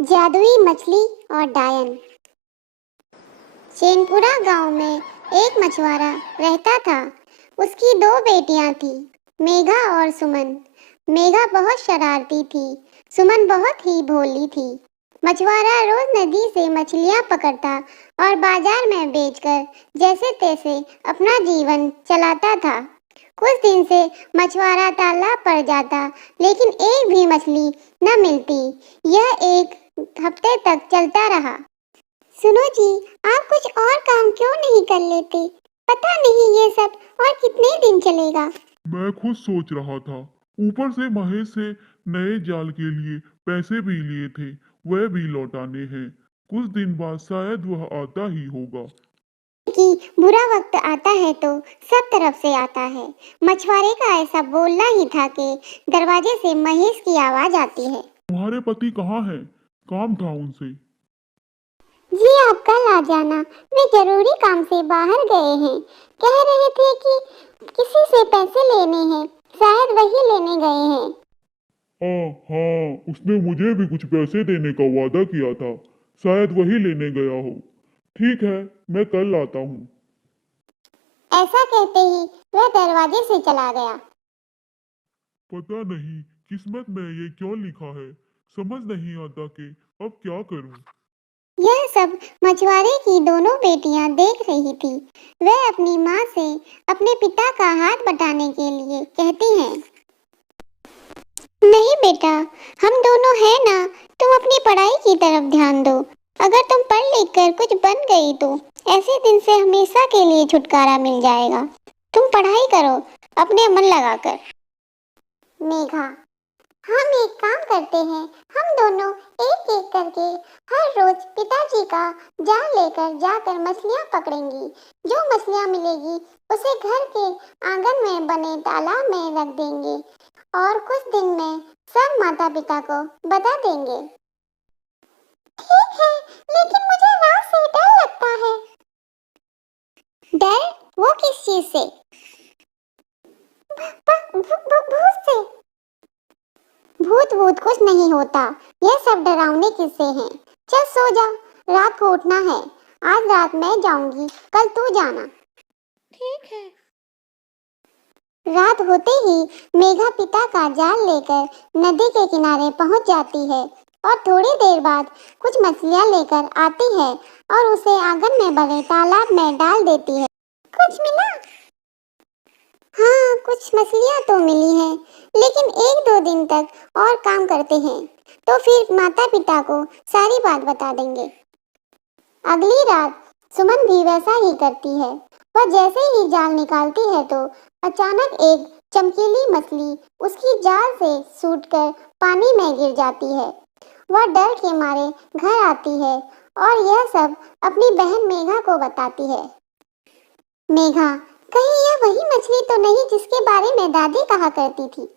जादुई मछली और डायन। चैनपुरा गांव में एक मछुआरा रहता था। उसकी दो बेटियां थीं, मेघा और सुमन। मेघा बहुत शरारती थी, सुमन बहुत ही भोली थी। मछुआरा रोज नदी से मछलियां पकड़ता और बाजार में बेचकर जैसे तैसे अपना जीवन चलाता था। कुछ दिन से मछुआरा तालाब पर जाता, लेकिन एक भी मछली न मिलती। यह एक हफ्ते तक चलता रहा। सुनो जी, आप कुछ और काम क्यों नहीं कर लेते? पता नहीं ये सब और कितने दिन चलेगा। मैं खुद सोच रहा था। ऊपर से महेश से नए जाल के लिए पैसे भी लिए थे, वह भी लौटाने हैं। कुछ दिन बाद शायद वह आता ही होगा। कि बुरा वक्त आता है तो सब तरफ से आता है। मछुआरे का ऐसा बोलना ही था कि दरवाजे से महेश की आवाज आती है। तुम्हारे पति कहाँ हैं? काम था उनसे। जी आप कल आ जाना, वे जरूरी काम से बाहर गए हैं। कह रहे थे कि किसी से पैसे लेने हैं, शायद वही लेने गए हैं। हाँ, उसने मुझे भी कुछ पैसे देने का वादा किया था, शायद वही लेने गया हो। ठीक है, मैं कल आता हूँ। ऐसा कहते ही वह दरवाजे से चला गया। पता नहीं किस्मत में ये क्यों लिखा है, समझ नहीं आता कि अब क्या करूँ। यह सब मछुआरे की दोनों बेटियां देख रही थी। वह अपनी माँ से अपने पिता का हाथ बटाने के लिए कहती हैं। नहीं बेटा, हम दोनों हैं ना, तुम अपनी पढ़ाई की तरफ ध्यान दो। अगर तुम पढ़ लिख कर कुछ बन गई तो ऐसे दिन से हमेशा के लिए छुटकारा मिल जाएगा। तुम पढ़ाई करो अपने मन लगाकर। मेघा, हम एक काम करते हैं, हम दोनों एक एक करके हर रोज पिताजी का जाल लेकर जाकर मछलियां पकड़ेंगी। जो मछलियां मिलेगी उसे घर के आंगन में बने तालाब में रख देंगे और कुछ दिन में सब माता पिता को बता देंगे। ठीक है, लेकिन मुझे रात से डर लगता है। डर? वो किस चीज से? भूत से। भूत भूत कुछ नहीं होता, यह सब डरावने किस्से हैं। चल सो जा, रात को उठना है। आज रात मैं जाऊंगी, कल तू जाना। ठीक है। रात होते ही मेघा पिता का जाल लेकर नदी के किनारे पहुंच जाती है और थोड़ी देर बाद कुछ मछलियां लेकर आती है और उसे आंगन में बने तालाब में डाल देती है। कुछ मिला? हाँ, कुछ मछलियां तो मिली हैं, लेकिन एक दो दिन तक और काम करते हैं तो फिर माता पिता को सारी बात बता देंगे। अगली रात सुमन भी वैसा ही करती है। वह जैसे ही जाल निकालती है तो अचानक एक चमकीली मछली उसकी जाल से छूटकर पानी में गिर जाती है। वह डर के मारे घर आती है और यह सब अपनी बहन मेघा को बताती है। मेघा, कहीं यह वही मछली तो नहीं जिसके बारे में दादी कहा करती थी?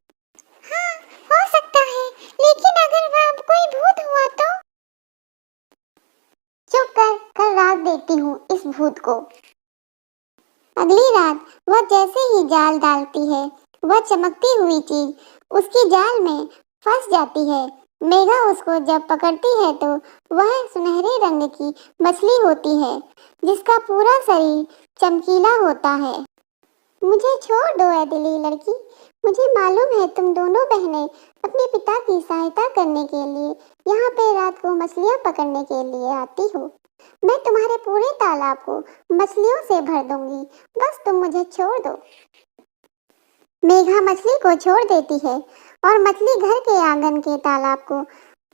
हाँ, हो सकता है, लेकिन अगर वह अब कोई भूत हुआ तो? चुप कर, कल रात देखती हूँ इस भूत को। अगली रात वह जैसे ही जाल डालती है, वह चमकती हुई चीज उसकी जाल में फंस जाती है। मेघा उसको जब पकड़ती है तो वह सुनहरे रंग की मछली होती है जिसका पूरा शरीर चमकीला होता है। मुझे छोड़ दो ऐ दिली लड़की, मुझे मालूम है तुम दोनों बहनें अपने पिता की सहायता करने के लिए यहाँ पे रात को मछलियाँ पकड़ने के लिए आती हो। मैं तुम्हारे पूरे तालाब को मछलियों से भर दूंगी, बस तुम मुझे छोड़ दो। मेघा मछली को छोड़ देती है और मछली घर के आंगन के तालाब को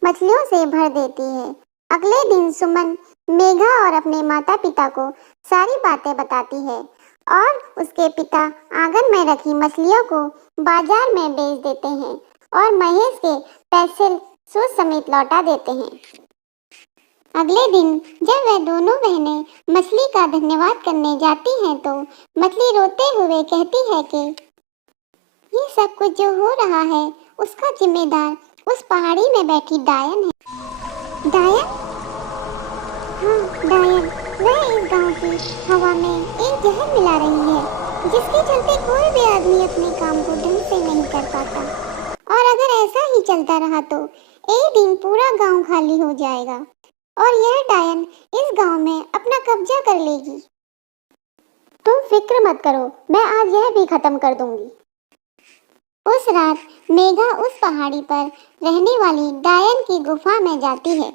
मछलियों से भर देती है। अगले दिन सुमन मेघा और अपने माता पिता को सारी बातें बताती है और उसके पिता आंगन में रखी मछलियों को बाजार में बेच देते हैं और महेश के पैसे सूद समेत लौटा देते हैं। अगले दिन जब वह दोनों बहनें मछली का धन्यवाद करने जाती हैं तो मछली रोते हुए कहती है कि ये सब कुछ जो हो रहा है उसका जिम्मेदार उस पहाड़ी में बैठी डायन है। डायन? हाँ, डायन। वह इस गांव की हवा में एक जहर मिला रही है जिसके चलते कोई भी आदमी अपने काम को ढंग से नहीं कर पाता। और अगर ऐसा ही चलता रहा तो एक दिन पूरा गांव खाली हो जाएगा और यह डायन इस गांव में अपना कब्जा कर लेगी। तुम फिक्र मत करो, मैं आज यह भी खत्म कर दूंगी। उस रात मेघा उस पहाड़ी पर रहने वाली डायन की गुफा में जाती है।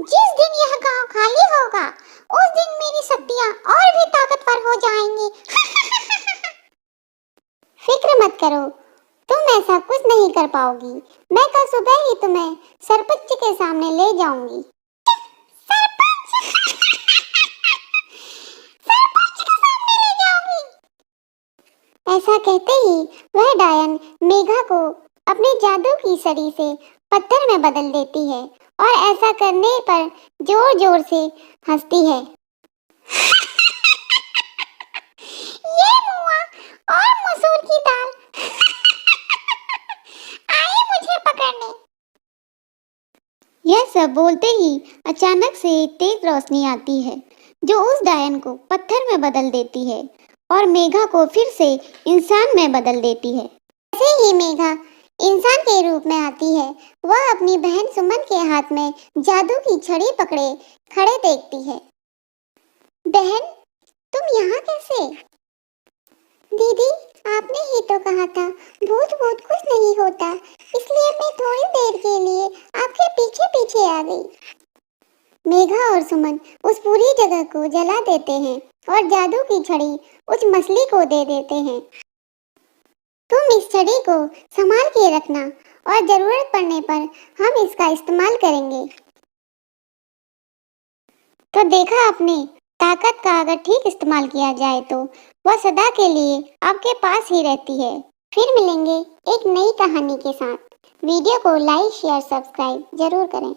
जिस दिन यह गांव खाली होगा उस दिन मेरी शक्तियां और भी ताकतवर हो जाएंगी। फिक्र मत करो, तुम ऐसा कुछ नहीं कर पाओगी। मैं कल सुबह ही तुम्हें सरपंच के सामने ले जाऊंगी। सरपंच! सरपंच के सामने ले जाओगी? ऐसा कहते ही वह डायन मेघा को अपने जादू की छड़ी से पत्थर में बदल देती है और ऐसा करने पर जोर जोर से हंसती है। ये मुआ और मसूर की दाल आए मुझे पकड़ने। यह सब बोलते ही अचानक से तेज रोशनी आती है जो उस डायन को पत्थर में बदल देती है और मेघा को फिर से इंसान में बदल देती है। ऐसे ही मेघा इंसान के रूप में आती है। वह अपनी बहन सुमन के हाथ में जादू की छड़ी पकड़े खड़े देखती है। बहन, तुम यहाँ कैसे? दीदी, आपने ही तो कहा था भूत भूत कुछ नहीं होता, इसलिए मैं थोड़ी देर के लिए आपके पीछे पीछे आ गई। मेघा और सुमन उस पूरी जगह को जला देते हैं और जादू की छड़ी उस मछली को दे देते हैं। तुम इस छड़ी को संभाल के रखना और जरूरत पड़ने पर हम इसका इस्तेमाल करेंगे। तो देखा आपने, ताकत का अगर ठीक इस्तेमाल किया जाए तो वह सदा के लिए आपके पास ही रहती है। फिर मिलेंगे एक नई कहानी के साथ। वीडियो को लाइक शेयर सब्सक्राइब जरूर करें।